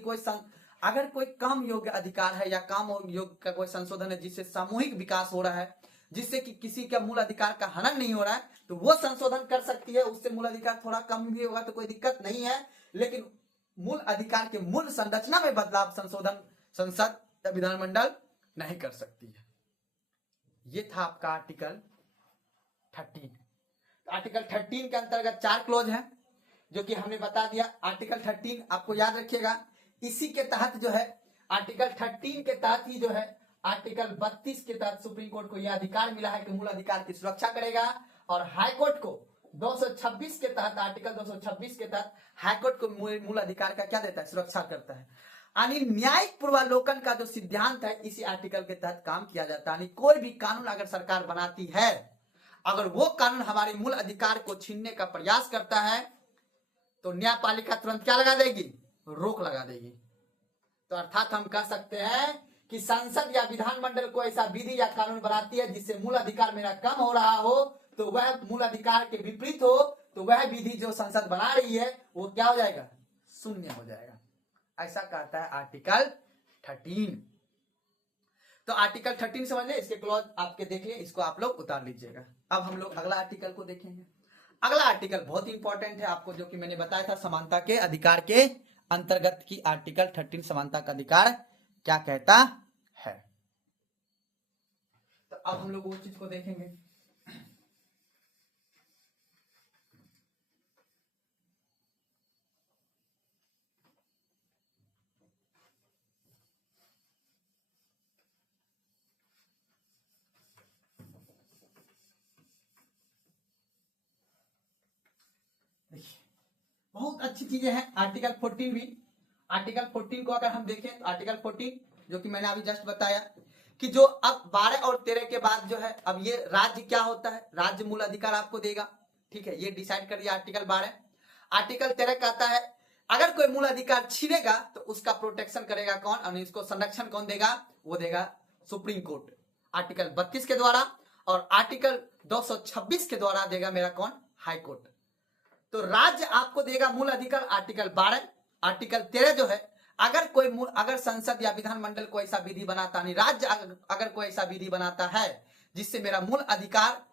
अगर कोई काम योग्य अधिकार है या काम योग्य का कोई संशोधन है जिससे सामूहिक विकास हो रहा है, जिससे कि किसी का मूल अधिकार का हनन नहीं हो रहा है, तो वो संशोधन कर सकती है। उससे मूल अधिकार थोड़ा कम भी होगा तो कोई दिक्कत नहीं है, लेकिन मूल अधिकार के मूल संरचना में बदलाव संशोधन संसद या विधानमंडल नहीं कर सकती है। ये था आपका आर्टिकल 13। आर्टिकल 13 के अंतर्गत 4 क्लोज है जो कि हमने बता दिया। आर्टिकल 13 आपको याद रखिएगा, इसी के तहत जो है, आर्टिकल 13 के तहत ही जो है, आर्टिकल 32 के तहत सुप्रीम कोर्ट को यह अधिकार मिला है कि मूल अधिकार की सुरक्षा करेगा, और हाईकोर्ट को 226 के तहत, आर्टिकल 226 के तहत हाईकोर्ट को मूल अधिकार का क्या देता है? सुरक्षा करता है। यानी न्यायिक पूर्वालोकन का जो सिद्धांत है इसी आर्टिकल के तहत काम किया जाता है। यानी कोई भी कानून अगर सरकार बनाती है, अगर वो कानून हमारे मूल अधिकार को छीनने का प्रयास करता है तो न्यायपालिका तुरंत क्या लगा देगी? रोक लगा देगी। तो अर्थात हम कह सकते हैं कि संसद या विधानमंडल को ऐसा विधि या कानून बनाती है जिससे मूल अधिकार मेरा कम हो रहा हो, तो वह मूल अधिकार के विपरीत हो, तो वह विधि जो संसद बना रही है वो क्या हो जाएगा? शून्य हो जाएगा। ऐसा कहता है आर्टिकल 13। तो आर्टिकल 13 समझ ले, इसके क्लॉज आपके देख लिए, इसको आप लोग उतार लीजिएगा। अब हम लोग अगला आर्टिकल को देखेंगे। अगला आर्टिकल बहुत इंपॉर्टेंट है आपको, जो कि मैंने बताया था समानता के अधिकार के अंतर्गत की आर्टिकल 13 समानता का अधिकार क्या कहता है। तो अब हम लोग वो चीज को देखेंगे। बहुत अच्छी चीजें हैं आर्टिकल 14 भी। आर्टिकल 14 को अगर हम देखें तो आर्टिकल 14 जो कि मैंने अभी जस्ट बताया कि जो अब 12 और 13 के बाद जो है, अब ये राज्य क्या होता है, राज्य मूल अधिकार आपको देगा, ठीक है, ये डिसाइड कर दिया आर्टिकल 12। आर्टिकल 13 कहता है अगर कोई मूल अधिकार छीनेगा तो उसका प्रोटेक्शन करेगा कौन, और इसको संरक्षण कौन देगा? वो देगा सुप्रीम कोर्ट आर्टिकल 32 के द्वारा, और आर्टिकल 226 के द्वारा देगा मेरा कौन? High court. तो राज्य आपको देगा मूल अधिकार आर्टिकल 12। आर्टिकल 13 जो है, अगर संसद या विधानमंडल को ऐसा विधि बनाता, नहीं राज्य अगर कोई ऐसा विधि बनाता है जिससे मेरा मूल अधिकार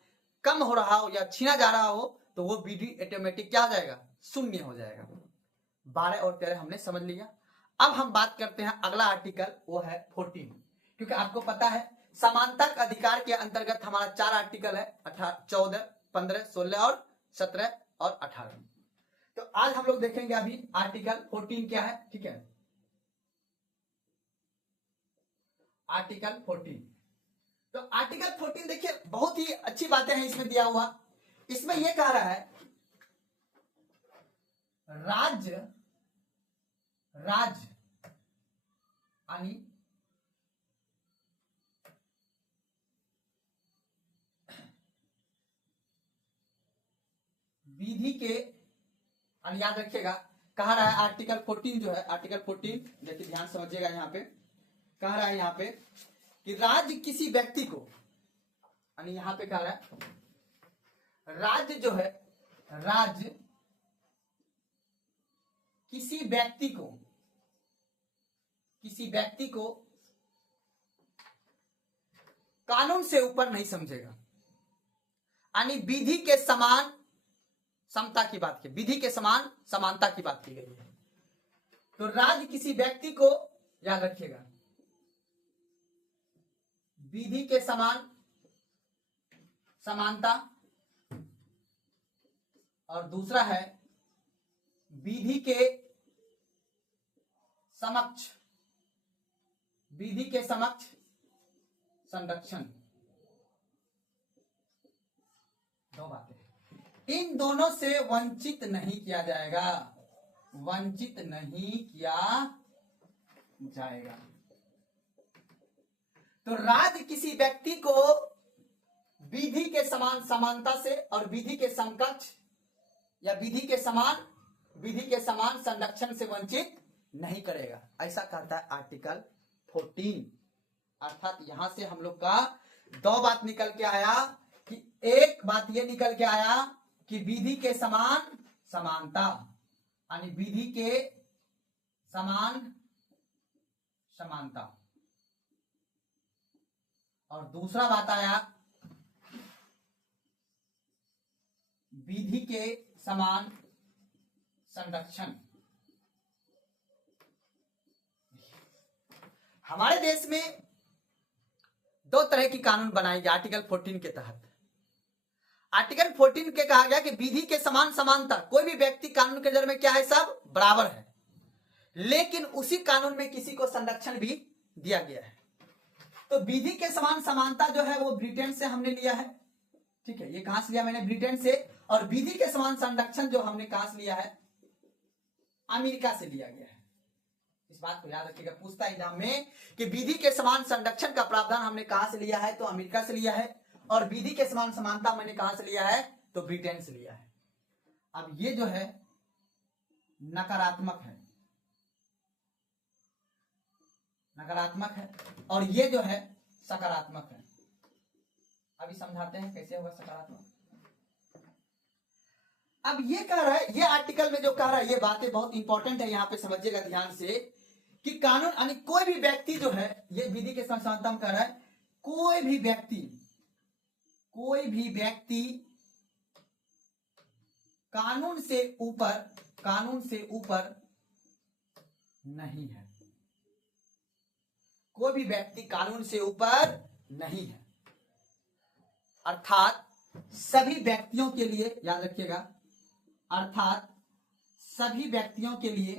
कम हो रहा हो या छीना जा रहा हो, तो वो विधि ऑटोमेटिक क्या हो जाएगा? शून्य हो जाएगा। 12 और 13 हमने समझ लिया। अब हम बात करते हैं अगला आर्टिकल, वो है 14। क्योंकि आपको पता है समानता के अधिकार के अंतर्गत हमारा 4 आर्टिकल है, 14, 15, 16 और 17 और 18। तो आज हम लोग देखेंगे अभी आर्टिकल 14 क्या है, ठीक है। आर्टिकल 14, तो आर्टिकल 14 देखिए बहुत ही अच्छी बातें हैं इसमें दिया हुआ। इसमें यह कह रहा है राज्य यानी विधि के, याद रखिएगा, कह रहा है आर्टिकल 14 जो है, आर्टिकल 14 देखिए ध्यान समझिएगा, यहाँ पे कह रहा है यहाँ पे कि राज्य किसी व्यक्ति को, यानी यहाँ पे कह रहा है राज्य जो है, राज्य किसी व्यक्ति को कानून से ऊपर नहीं समझेगा। यानी विधि के समान समता की बात की, विधि के समान समानता की बात की गई है। तो राज्य किसी व्यक्ति को, याद रखिएगा, विधि के समान समानता, और दूसरा है विधि के समक्ष संरक्षण। दो बातें, इन दोनों से वंचित नहीं किया जाएगा, वंचित नहीं किया जाएगा। तो राज्य किसी व्यक्ति को विधि के समान समानता से और विधि के समकक्ष या विधि के समान संरक्षण से वंचित नहीं करेगा, ऐसा कहता है आर्टिकल 14। अर्थात यहां से हम लोग का दो बात निकल के आया कि एक बात यह निकल के आया कि विधि के समान समानता, यानी विधि के समान समानता, और दूसरा बात आया विधि के समान संरक्षण। हमारे देश में दो तरह की कानून बनाए गए आर्टिकल 14 के तहत। आर्टिकल 14 के कहा गया कि विधि के समान समानता, कोई भी व्यक्ति कानून के नजर में क्या है, सब बराबर है, लेकिन उसी कानून में किसी को संरक्षण भी दिया गया है। तो विधि के समान समानता जो है वो ब्रिटेन से हमने लिया है, ठीक है, ये कहां से लिया मैंने? ब्रिटेन से। और विधि के समान संरक्षण जो हमने कहां से लिया है? अमेरिका से लिया गया है। बात को याद रखिएगा, पूछता है एग्जाम में कि विधि के समान संरक्षण का प्रावधान हमने कहां से लिया है, तो अमेरिका से लिया है, और विधि के समान समानता मैंने कहां से लिया है, तो ब्रिटेन से लिया है। अब ये जो है नकारात्मक है, नकारात्मक है, और ये जो है सकारात्मक है। अभी समझाते हैं कैसे होगा सकारात्मक। अब ये कह रहा है, ये आर्टिकल में जो कह रहा है, ये बातें बहुत इंपॉर्टेंट है, यहां पे समझिएगा ध्यान से कि कानून यानी कोई भी व्यक्ति जो है, ये विधि के समानता में कह रहा है, कोई भी व्यक्ति कानून से ऊपर नहीं है, कोई भी व्यक्ति कानून से ऊपर नहीं है। अर्थात सभी व्यक्तियों के लिए, याद रखिएगा, अर्थात सभी व्यक्तियों के लिए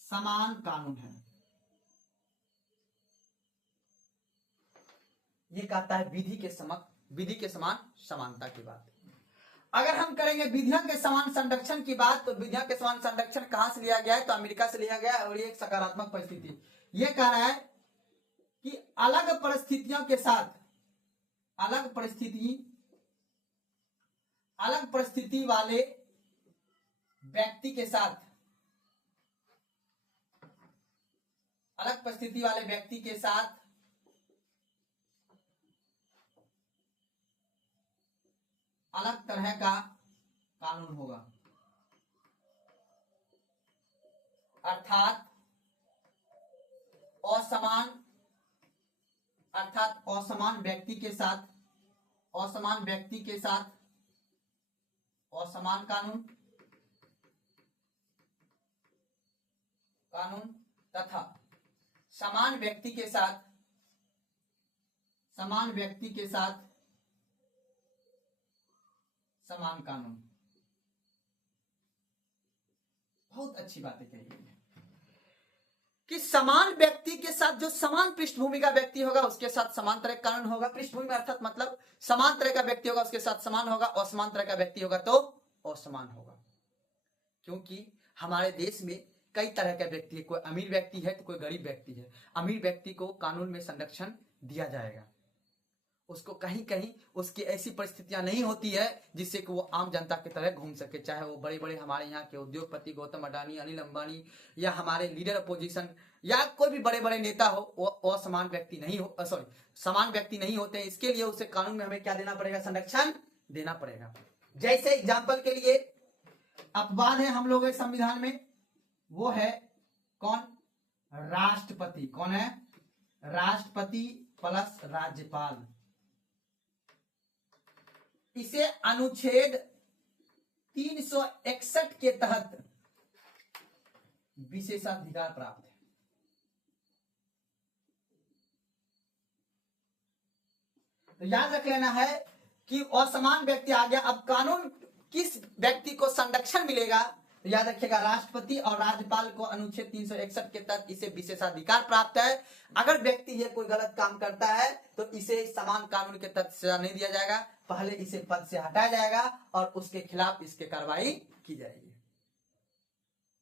समान कानून है। ये कहता है विधि के समान समानता की बात। अगर हम करेंगे विधियों के समान संरक्षण की बात, तो विधियों के समान संरक्षण कहां से लिया गया है, तो अमेरिका से लिया गया है, और ये एक सकारात्मक परिस्थिति। ये कह रहा है कि अलग परिस्थितियों के साथ, अलग परिस्थिति वाले व्यक्ति के साथ, अलग परिस्थिति वाले व्यक्ति के साथ अलग तरह का कानून होगा। अर्थात असमान व्यक्ति के साथ असमान कानून तथा समान व्यक्ति के साथ समान कानून। बहुत अच्छी बातें कही गई है कि समान व्यक्ति के साथ, जो समान पृष्ठभूमि का व्यक्ति होगा उसके साथ समान तरह का कानून होगा। पृष्ठभूमि अर्थात मतलब समान तरह का व्यक्ति होगा उसके साथ समान होगा, और समान तरह का व्यक्ति होगा तो असमान होगा। क्योंकि हमारे देश में कई तरह का व्यक्ति है, कोई अमीर व्यक्ति है तो कोई गरीब व्यक्ति है। अमीर व्यक्ति को कानून में संरक्षण दिया जाएगा, उसको कहीं कहीं उसकी ऐसी परिस्थितियां नहीं होती है जिससे कि वो आम जनता की तरह घूम सके, चाहे वो बड़े बड़े हमारे यहाँ के उद्योगपति गौतम अडानी, अनिल अंबानी, या हमारे लीडर अपोजिशन, या कोई भी बड़े बड़े नेता हो, वो असमान व्यक्ति नहीं हो, समान व्यक्ति नहीं होते हैं। इसके लिए उसे कानून में हमें क्या देना पड़ेगा, संरक्षण देना पड़ेगा। जैसे एग्जाम्पल के लिए अपवाद है हम लोग संविधान में, वो है कौन, राष्ट्रपति। कौन है, राष्ट्रपति प्लस राज्यपाल। इसे अनुच्छेद 361 के तहत विशेषाधिकार प्राप्त है। तो याद रख लेना है कि असमान व्यक्ति आ गया। अब कानून किस व्यक्ति को संरक्षण मिलेगा, तो याद रखिएगा राष्ट्रपति और राज्यपाल को अनुच्छेद 361 के तहत इसे विशेषाधिकार प्राप्त है। अगर व्यक्ति ये कोई गलत काम करता है तो इसे समान कानून के तहत सजा नहीं दिया जाएगा, पहले इसे पद से हटाया जाएगा और उसके खिलाफ इसके कार्रवाई की जाएगी।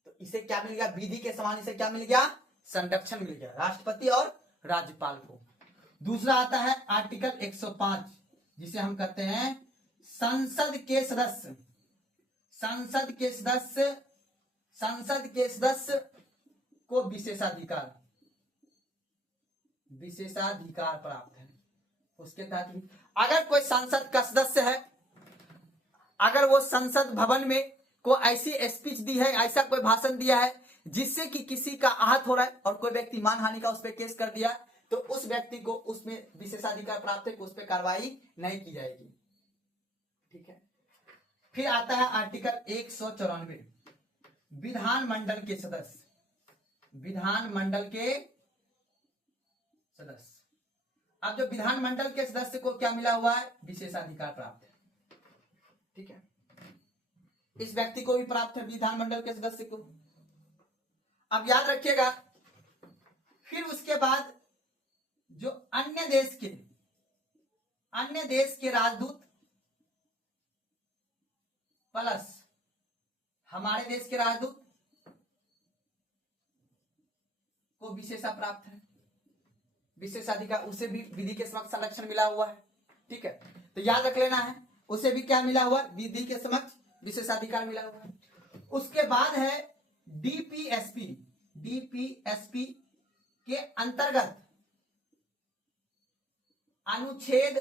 तो इसे क्या मिल गया, विधि के समान इसे क्या मिल गया, संरक्षण मिल गया राष्ट्रपति और राज्यपाल को। दूसरा आता है आर्टिकल 105, जिसे हम कहते हैं संसद के सदस्य को विशेषाधिकार प्राप्त है। उसके तहत ही अगर कोई संसद का सदस्य है, अगर वो संसद भवन में को ऐसी स्पीच दी है, ऐसा कोई भाषण दिया है जिससे कि किसी का आहत हो रहा है और कोई व्यक्ति मानहानि का उस पर केस कर दिया, तो उस व्यक्ति को उसमें विशेषाधिकार प्राप्त है कि उस पर कार्रवाई नहीं की जाएगी। ठीक है। फिर आता है आर्टिकल 194, विधानमंडल के सदस्य। अब जो विधानमंडल के सदस्य को क्या मिला हुआ है, विशेषाधिकार प्राप्त है। ठीक है, इस व्यक्ति को भी प्राप्त है, विधानमंडल के सदस्य को। अब याद रखिएगा, फिर उसके बाद जो अन्य देश के राजदूत प्लस हमारे देश के राजदूत को विशेषा प्राप्त है, विशेषाधिकार, उसे भी विधि के समक्ष संरक्षण मिला हुआ है। ठीक है, तो याद रख लेना है, उसे भी क्या मिला हुआ, विधि के समक्ष विशेषाधिकार मिला हुआ है। उसके बाद है डीपीएसपी, डीपीएसपी के अंतर्गत अनुच्छेद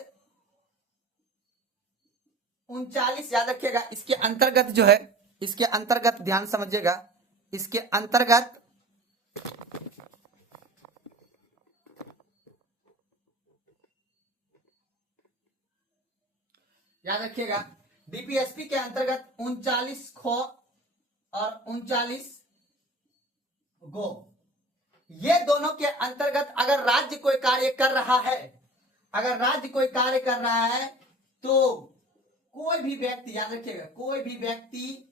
39, याद रखिएगा, इसके अंतर्गत जो है, इसके अंतर्गत ध्यान समझिएगा, इसके अंतर्गत याद रखिएगा, डीपीएसपी के अंतर्गत 39 ख और 39 गो, ये दोनों के अंतर्गत अगर राज्य कोई कार्य कर रहा है, अगर राज्य कोई कार्य कर रहा है तो कोई भी व्यक्ति, याद रखिएगा, कोई भी व्यक्ति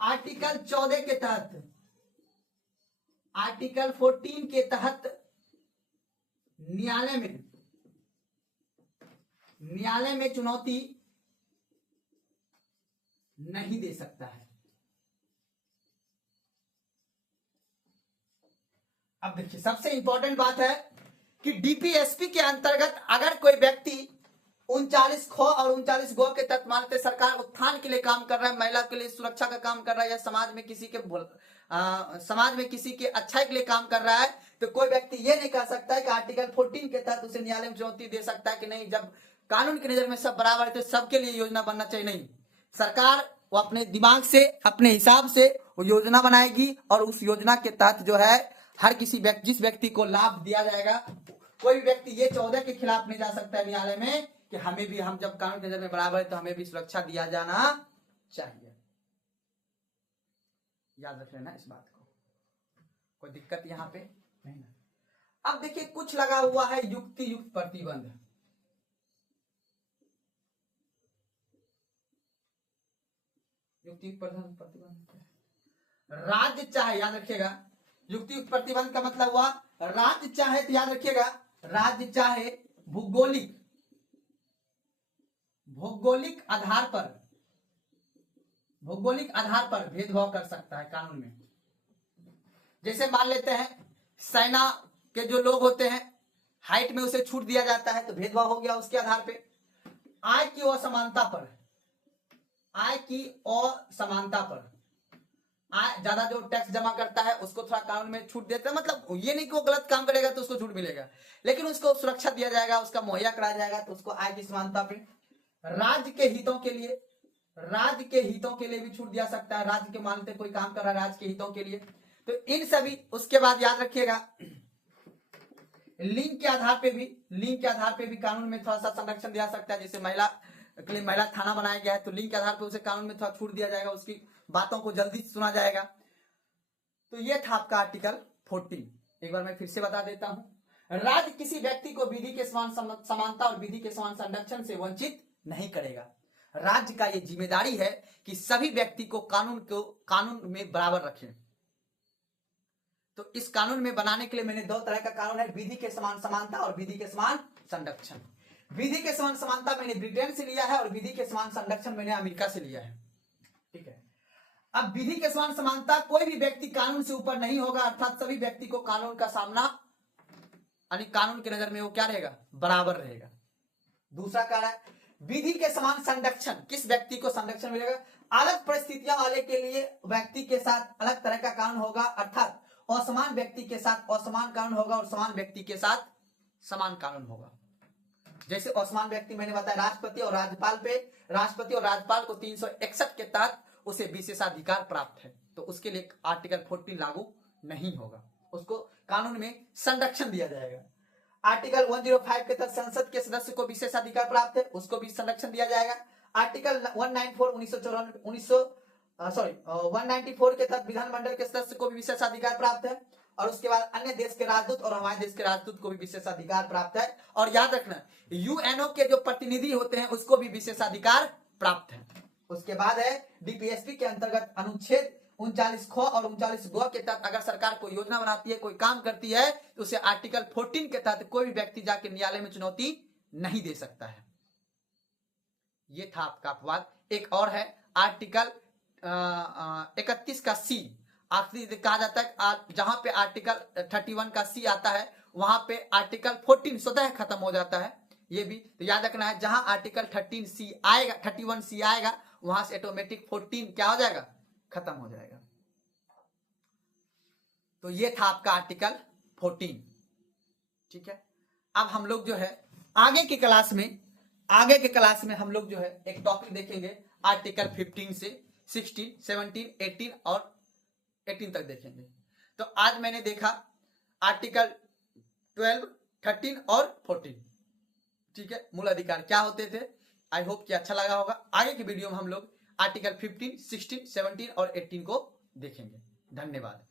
आर्टिकल 14 के तहत, आर्टिकल 14 के तहत न्यायालय में चुनौती नहीं दे सकता है। अब देखिए, सबसे इंपॉर्टेंट बात है कि डीपीएसपी के अंतर्गत अगर कोई व्यक्ति 39 ख और 39 ग के तहत मानते सरकार उत्थान के लिए काम कर रहा है, महिला के लिए सुरक्षा का काम कर रहा है, या समाज में किसी के अच्छाई के लिए काम कर रहा है, तो कोई व्यक्ति ये नहीं कह सकता है कि आर्टिकल 14 के तहत उसे न्यायालय में चुनौती दे सकता है कि नहीं, जब कानून की नजर में सब बराबर है तो सबके लिए योजना बनना चाहिए। नहीं, सरकार वो अपने दिमाग से, अपने हिसाब से वो योजना बनाएगी और उस योजना के तहत जो है हर किसी व्यक्ति, जिस व्यक्ति को लाभ दिया जाएगा, कोई भी व्यक्ति ये 14 के खिलाफ नहीं जा सकता है न्यायालय में कि हमें भी, हम जब कानून की नजर में बराबर है तो हमें भी सुरक्षा दिया जाना चाहिए। याद रख लेना इस बात को, कोई दिक्कत यहां पे नहीं। अब देखिए, कुछ लगा हुआ है युक्ति युक्त प्रतिबंध। युक्ति युक्त प्रतिबंध, राज्य चाहे, याद रखिएगा, युक्ति युक्त प्रतिबंध का मतलब हुआ राज्य चाहे, तो याद रखिएगा, राज्य चाहे भौगोलिक आधार पर भेदभाव कर सकता है कानून में। जैसे मान लेते हैं सेना के जो लोग होते हैं, हाइट में उसे छूट दिया जाता है तो भेदभाव हो गया उसके आधार पे। आय की असमानता पर, आय की असमानता पर, आय ज्यादा जो टैक्स जमा करता है उसको थोड़ा कानून में छूट देते हैं, मतलब ये नहीं कि वो गलत काम करेगा तो उसको छूट मिलेगा, लेकिन उसको सुरक्षा दिया जाएगा, उसका मुहैया कराया जाएगा, तो उसको आय की समानता पे। राज्य के हितों के लिए भी छूट दिया सकता है, राज्य के मानते कोई काम कर रहा है राज्य के हितों के लिए, तो इन सभी। उसके बाद याद रखिएगा, लिंग के आधार पे भी कानून में थोड़ा सा संरक्षण दिया सकता है। जैसे महिला के लिए महिला थाना बनाया गया है, तो लिंग के आधार पे उसे कानून में थोड़ा छूट दिया जाएगा, उसकी बातों को जल्दी सुना जाएगा। तो ये था आपका आर्टिकल 14। एक बार मैं फिर से बता देता हूं, राज्य किसी व्यक्ति को विधि के समान समानता और विधि के समान संरक्षण से वंचित नहीं करेगा। राज्य का ये जिम्मेदारी है कि सभी व्यक्ति को कानून में बराबर रखें। तो इस कानून में बनाने के लिए मैंने दो तरह का कानून है, विधि के समान समानता और विधि के समान संरक्षण। विधि के समान समानता मैंने ब्रिटेन से लिया है और विधि के समान संरक्षण मैंने अमेरिका से लिया है। ठीक है, अब विधि के समान समानता, कोई भी व्यक्ति कानून से ऊपर नहीं होगा, अर्थात सभी व्यक्ति को कानून का सामना, यानी कानून की नजर में वो क्या रहेगा, बराबर रहेगा। दूसरा कारण है विधि के समान संरक्षण, किस व्यक्ति को संरक्षण मिलेगा, अलग परिस्थितियां वाले के लिए व्यक्ति के साथ अलग तरह का कानून होगा, अर्थात असमान व्यक्ति के साथ असमान कानून होगा और समान व्यक्ति के साथ समान कानून होगा। जैसे असमान व्यक्ति मैंने बताया राष्ट्रपति और राज्यपाल को 361 के तहत उसे विशेषाधिकार प्राप्त है, तो उसके लिए आर्टिकल 14 लागू नहीं होगा, उसको कानून में संरक्षण दिया जाएगा। आर्टिकल 105 के तहत संसद के सदस्य को विशेषाधिकार प्राप्त है, उसको भी संरक्षण दिया जाएगा। आर्टिकल 194 के तहत विधानमंडल के सदस्य को भी विशेषाधिकार प्राप्त है, और उसके बाद अन्य देश के राजदूत और हमारे देश के राजदूत को भी विशेषाधिकार प्राप्त है। और याद रखना, यूएनओ के जो प्रतिनिधि होते हैं उसको भी विशेषाधिकार प्राप्त है। उसके बाद है डीपीएसपी के अंतर्गत अनुच्छेद 39 ख और 39 ग के तहत अगर सरकार कोई योजना बनाती है, कोई काम करती है, तो उसे आर्टिकल 14 के तहत कोई भी व्यक्ति जाके न्यायालय में चुनौती नहीं दे सकता है। ये था आपका अपवाद। एक और है आर्टिकल 31 का सी आखिरी कहा जाता है, जहां पे आर्टिकल 31 का सी आता है वहां पे आर्टिकल 14 स्वतः खत्म हो जाता है। ये भी तो याद रखना है, जहां आर्टिकल 13 सी आएगा, 31 सी आएगा, वहां से ऑटोमेटिक 14 क्या हो जाएगा, खत्म हो जाएगा। तो ये था आपका आर्टिकल 14। ठीक है, अब हम लोग जो है आगे की क्लास में हम लोग जो है एक टॉपिक देखेंगे आर्टिकल 15 से 16, 17, 18 और 18 तक देखेंगे। तो आज मैंने देखा आर्टिकल 12, 13 और 14। ठीक है, मूल अधिकार क्या होते थे। आई होप कि अच्छा लगा होगा। आगे की वीडियो में हम लोग आर्टिकल 15, 16, 17 और 18 को देखेंगे। धन्यवाद।